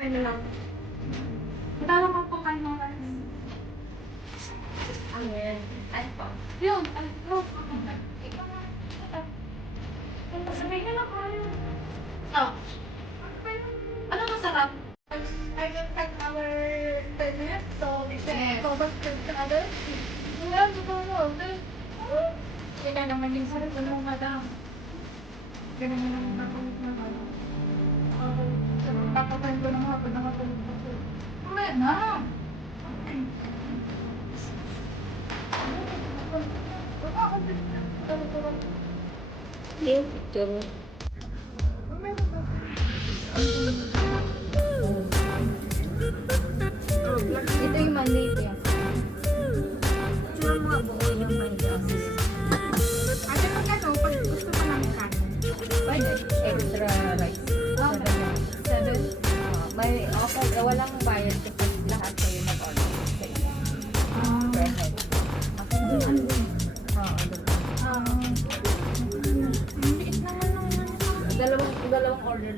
Ano lang, wala naman po kayo ng rice. Ano yan? Ano po? Yun, ano, ikaw na. Sabay ka na kayo. Oh. Ano ba yun? Ano masarap? I will cut our 10 minutes, so if you go back to the other, wala, siguro. Kaya naman yung sarap ng madam. Ganun naman ako na ano. Papakain ko ng hapon, nakatulog ako. Mamaya na! Okay. Yung picture. Ito yung mandate yan. Picture mo nga buo yung mandias. Ano pag ano, pag gusto pa namin kanin? Pwede. Extra rice. Ah, 7? May okay, walang bayad kapag lahat kayo mag-order sa isa. Per head. Ano din? Oo, Liit naman nung dalawang order.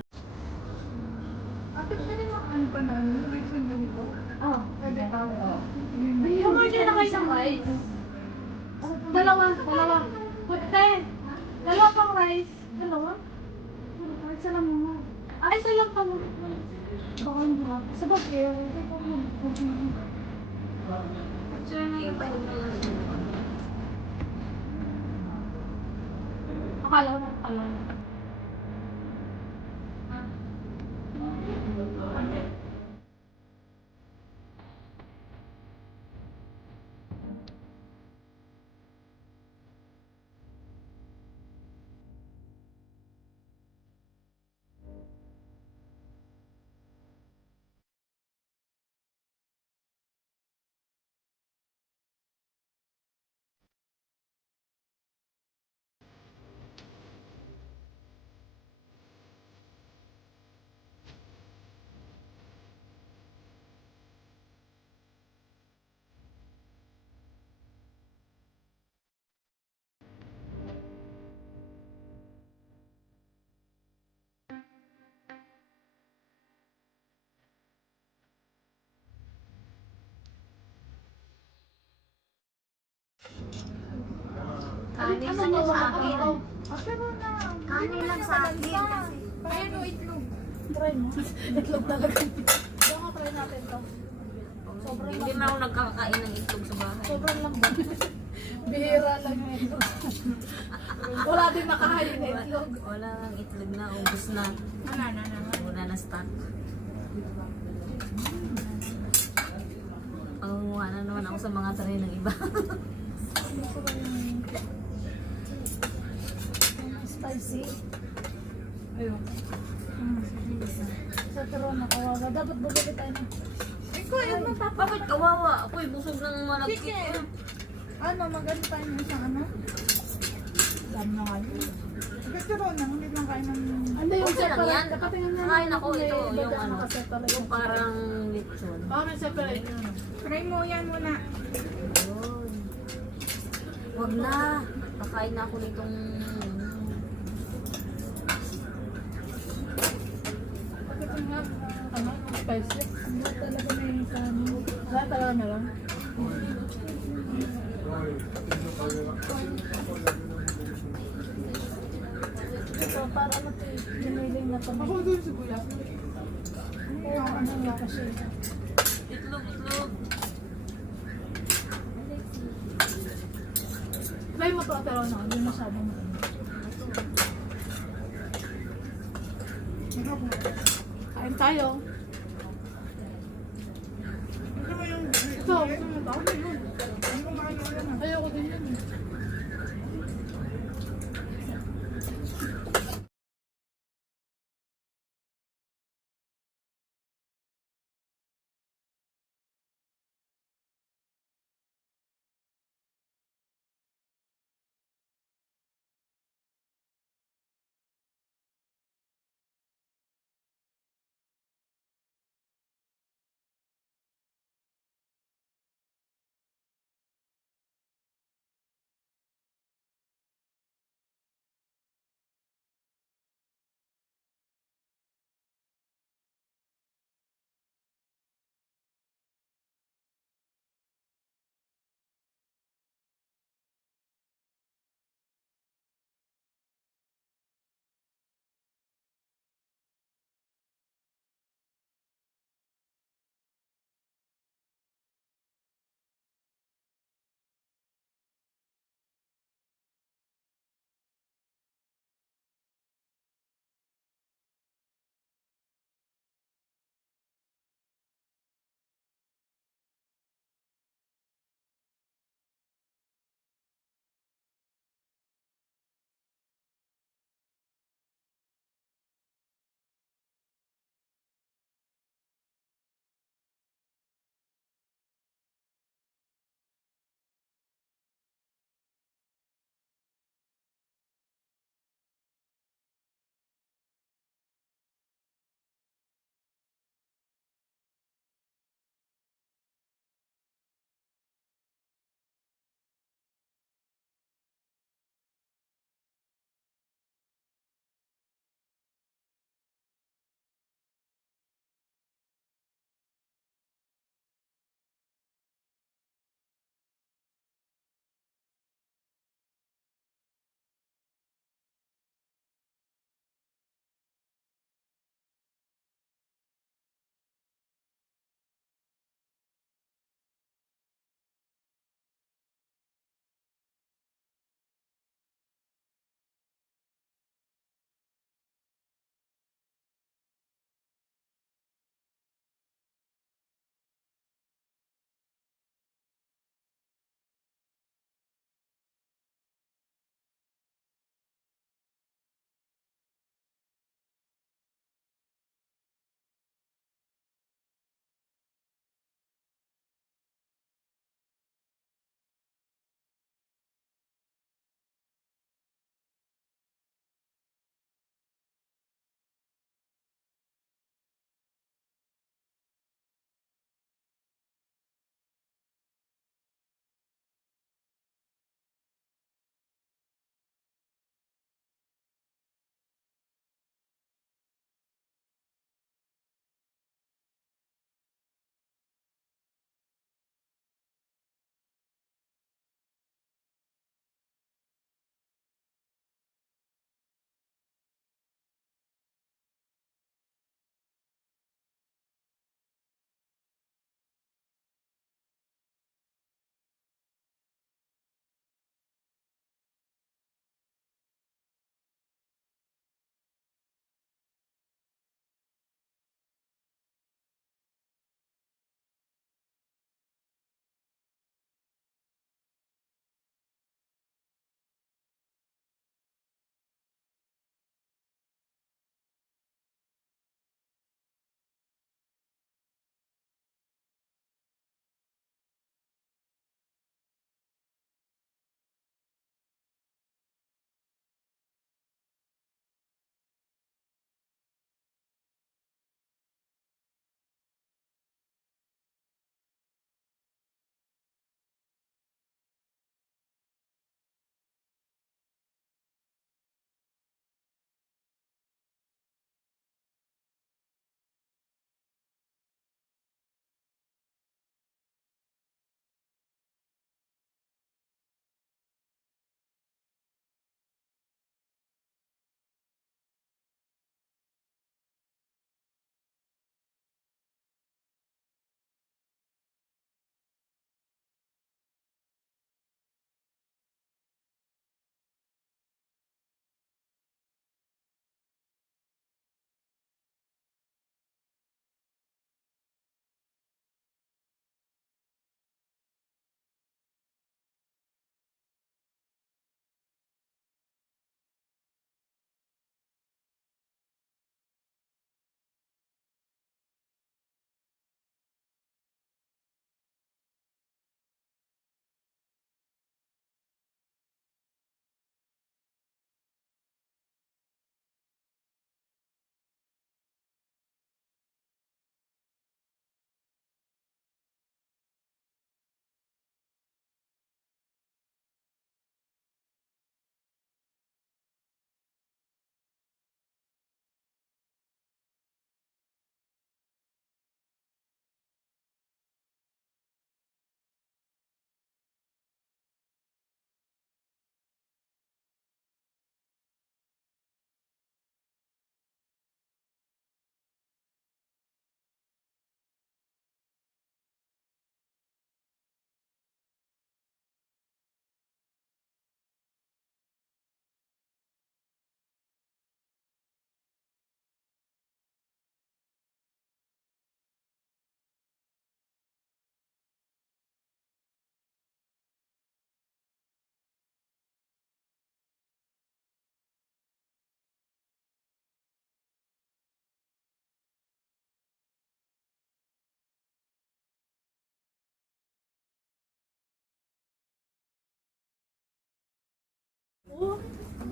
Ate, pwede mo ano pa na? Rice and ganito? Oh, Pwede pa. Oo. Ay, umorder na kayo ng rice. Dalawa. Pwede. Dalawa pang rice. Dalawa? Isa lang mo. Isa lang pa mo. Baka hindi ba? Sa bagay, ikaw mo. Picture na yung akala ko na. Kanin Ano lang ba? sa akin. Pero na. Kanin lang sa akin kasi. Ayun o, itlog. Try mo. Itlog talaga. Kaya nga try natin to. Sobrang Hindi na ako nagkakain ng itlog sa bahay. Sobrang lang ba? Bihira lang yung itlog. Wala din makahain na itlog. Wala nang itlog na, ubos na. Wala na stock. Pangunguha na naman ako sa mga tray ng iba. Spicy. Ayun. Sa turon na kawawa. Dapat bumili tayo na. Ikaw, ayun na papa. Bakit kawawa? Ako'y busog ng malagkit. Chicken. Ano, maganda tayo ng isang ano? Dami na kayo. Gusto ko na, hindi lang kain ng... Ano yung Okay lang yan. Nakatingin na Kain ako ito, yung baga ano, nakaseparate. yung parang lechon. Parang separate. Try mo yan muna. Yun. Wag na. Kakain na ako nitong... Bakit nga, ano, spicy? Ano talaga may kano? Wala talaga na lang. Ito, para ano ito, namiling na ito. Ako doon si Kuya. Kaya ano nga kasi. Itlog, itlog. Try mo to, pero na, hindi masyadong kain tayo. Ito, gusto mo to? Ayoko din yun.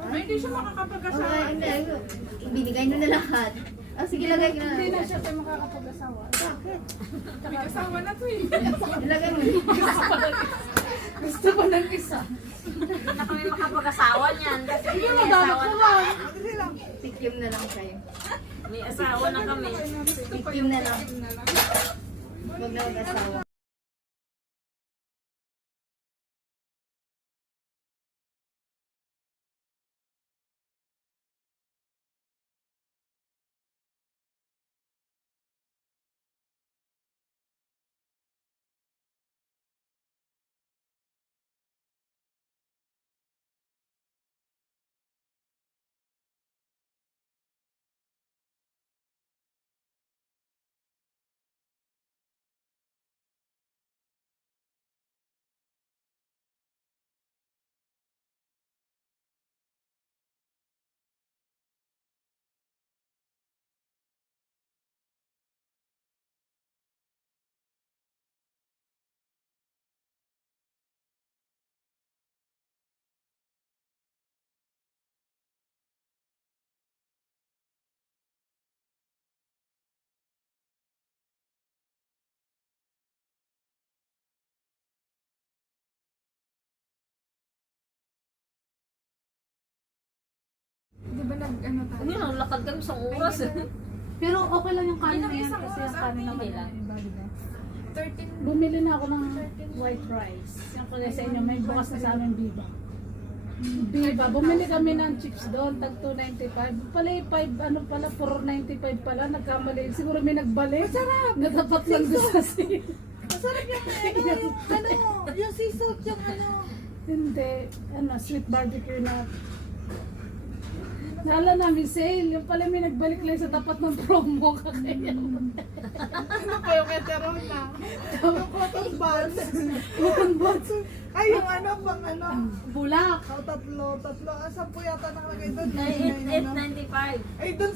Hindi siya makakapag-asawa. Okay, hindi. Ibinigay nyo na lahat. Oh, sige, lagay ko na. Hindi na siya tayo makakapag-asawa. Bakit? May asawa na to eh. Ilagay mo. Gusto ko ng isa. Hindi na kami makapag-asawa niyan. Kasi Hindi may mo dami asawa ko na. lang. Tikim na lang kayo. May asawa na kami. Tikim na lang. Huwag na mag-asawa. Di ba nag-ano tayo? Yun, ang lakad kami sa oras. Pero okay lang yung kanin na Hindi yan naman kasi isang yung kanin oras, naman hindi lang. yung valid. 13. Bumili na ako ng white rice. Yung ko sa inyo, may bukas na sa amin Biba. Biba, bumili kami ng chips doon, tag 2.95. Pala yung 5, ano pala, 4.95 pala, nagkamali. Siguro may nagbalik. Masarap! Natapat lang doon sa sale. Masarap yung yung sea salt, yung Hindi, sweet barbecue na. Nala namin sale, yung pala may nagbalik lang sa tapat ng promo kakaya. Ano po yung keterona? Yung cotton buds. Cotton buds. Ay, yung pang Bulak. tatlo. 10 po yata nakalagay doon. 8.95. Ay, doon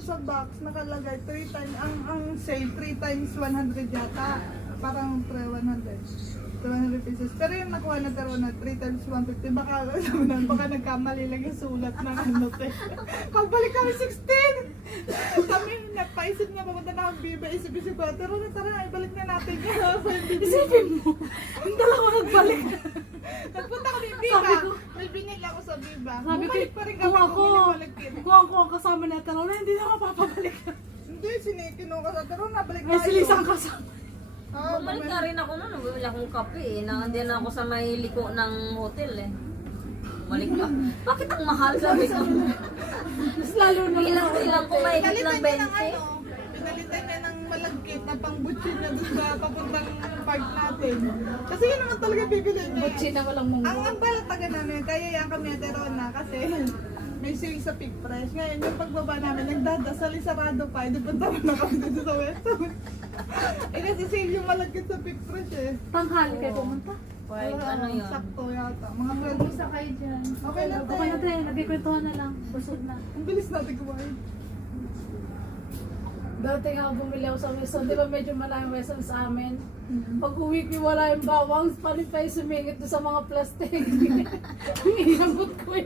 sa box nakalagay 3 times, ang sale 3 times 100 yata. Parang 100. 200 pesos. Pero yung nakuha na pero na 3 times 150, baka nagkamali lang yung sulat ng te. Pagbalik kami 16! Kami nagpaisip na pumunta na ang Biba, isip-isip ko, tara, ibalik na natin yan. Isipin mo, yung dalawa nagbalik. Nagpunta kami Biba. Sabi ko, may binili ako sa Biba. sabi ko, Bumalik pa rin kami bumalik. kung ako ang kasama na tanong na, hindi na ako papabalik. Hindi, kinuha ka sa taro, nabalik May tayo. silisang kasama. Bumalik na rin ako nun. Bumili akong kape eh. Nandiyan na ako sa may liko ng hotel eh. Bumalik ka. Bakit ang mahal sabi ko? Mas lalo na Ilang kumaigit Pinalitan ng niya ng 20. pinalitan niya ng malagkit na pangbutsin niya doon sa papuntang park natin. Kasi yun naman talaga bibili niya. Butsi na walang Ang munggo. balataga namin, kaya yan kami na kasi may sale sa Peak Price. Ngayon, yung pagbaba namin, nagdadasal, sarado pa. Hindi pa tama na kami dito sa Westwood. Kasi sale yung malagkit sa Peak Price eh. Tanghali kayo pumunta. Ano yun? Sakto yata. Mga friends. Isa kayo dyan. Okay lang Okay na tayo, nagkikwentuhan na lang. Busog na. Ang bilis natin kumain. Dati nga bumili ako sa Weston, di ba medyo maraming Weston sa amin? Pag uwi ko wala yung bawang, paano pa yung sumingit doon sa mga plastic? Ang inabot ko eh.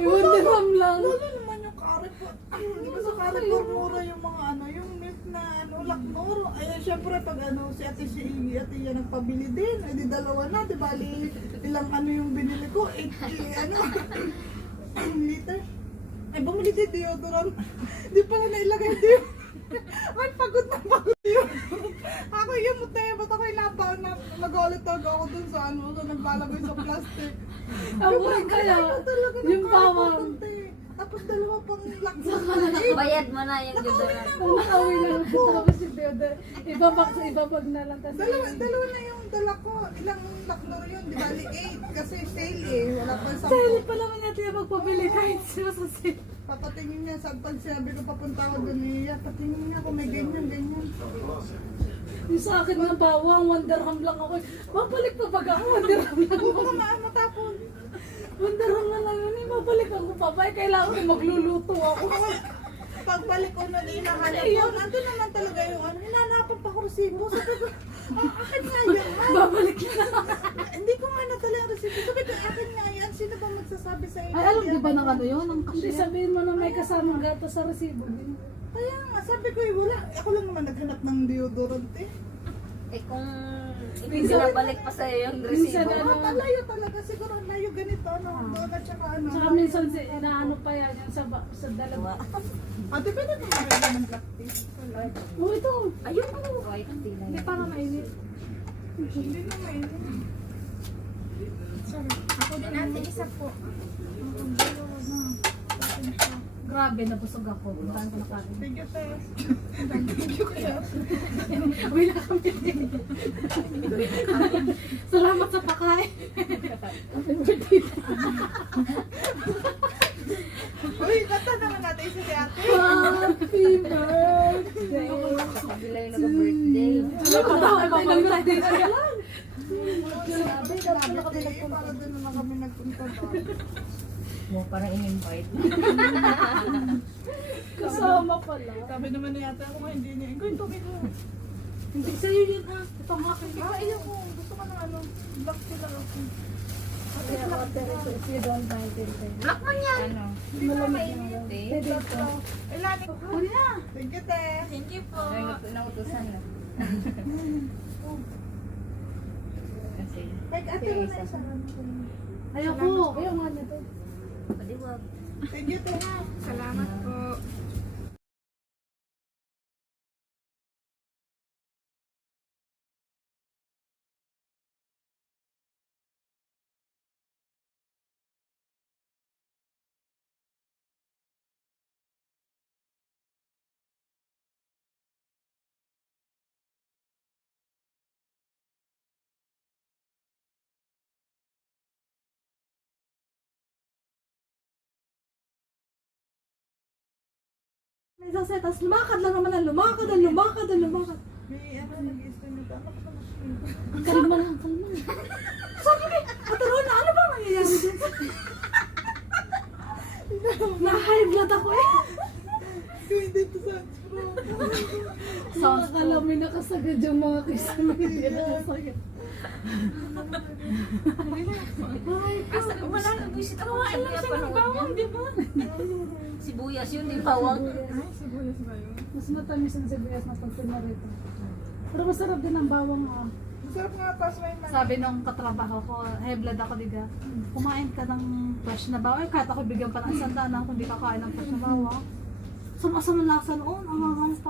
Iwan lang. Lalo naman yung Carrefour. Di ba sa Carrefour mura yung mga yung milk na laknor. Ay, syempre pag si ate ate yan nagpabili din. Ay, di dalawa na. Di bali, ilang yung binili ko. 8 liter. Ay, bumili din deodorant. Di pala nailagay din. Ay, pagod yun. Ako yung mutay, ba't ako inabaw na nag-ulit ako dun sa sa nagbalagay sa plastic. Ako kaya, yung bawang. Tapos dalawa pang laksa. Bayad mo na yung deodorant. Ang nakawin lang ako, tapos yung deodorant. Ibabag na lang kasi. Dalawa na yung dala ko. Ilang laknor yun, di bali 8. Kasi sale eh. Wala pa 10. Sale pa naman natin yung magpabili kahit sila sa sale. Papatingin niya, pag sinabi ko papunta ako dun, patingin niya kung may ganyan. Yung sa akin nga bawang, 1 dirham lang ako. Babalik pa pag ako, 1 dirham lang Huwag ako. ka matapon. 1 dirham na lang yun, babalik ako pa. Kailangan ko magluluto ako. Pagbalik ko na hinahanap ko, nandun naman talaga yung hinanapan pa ko yung resibo. Sabi ko, akin nga yan. Babalik na. Hindi ko nga natala yung resibo. Sabi ko, akin nga yan. Sino ba magsasabi sa inyo? Ay, alam di ba ng ano yun? Ng Hindi cashier? sabihin mo na may kasamang gato sa resibo. Kaya nga, sabi ko, wala. Ako lang naman naghanap ng deodorant eh. Eh kung hindi binabalik pa sa'yo yung Minsan resibo. ano, Ang layo talaga. Siguro ang layo ganito. Ano, doon at saka ano. Tsaka minsan inaano pa yan yung sa dalawa. Depende kung maganda ng black tea. Oh, ito. Ayun ko. White tea na Hindi yun. pa nga mainit. Hindi na may. Ako din ate, isa po. Grabe, nabusog ako. Puntaan ko na kanin. Thank you, Tess. Thank you, Kuya. Uwi na kami. Salamat sa pakain. Uy, kanta naman natin isa si ate. Happy birthday. Kabila yung nag-birthday. Birthday na lang. Grabe, grabe kami nagpunta. Para doon naman kami nagpunta ba. Mo parang in-invite. Kasama pala. Sabi naman ni ate ako nga hindi niya. Ito, ito. Hindi sa'yo yun ha. Ito ang akin. Ayaw ko. Gusto ko ng ano. Black tea lang ako. Kaya ako, Teresa, if you don't mind it. Black man yan. Ano? Hindi na mainit. Pwede ito. Ay, lani ko. Huli na. Thank you, Tess. Thank you po. Ay, nautusan na. Kasi, Like, ate mo na isa. Ayoko. Ayaw nga niya to. Padiwag. Thank you, Tess. Salamat po. May isang set. Tapos lumakad lang naman ang lumakad ang lumakad ang lumakad. May ano, nag-estimate. Ano ko na Kalma lang, kalma lang. Sabi ko, Ate Rona, ano ba nangyayari dyan? Na-high blood ako eh. Hindi to sa Sounds Akala may nakasagad yung mga kisame. Hindi nakasagad. Asa, wala na buisit ako. Kumain lang siya ng bawang, di ba? Sibuyas yun, di bawang. Ay, sibuyas ba yun? Mas matamis ang sibuyas na pag pinarito. Pero masarap din ang bawang ah. Masarap nga pas may man. Sabi nung katrabaho ko, high blood ako diga. Kumain ka ng fresh na bawang. Kahit ako bigyan pa ng 100 na kung di ka kain ng fresh na bawang. Sumasama lasa noon, ang hangang pa.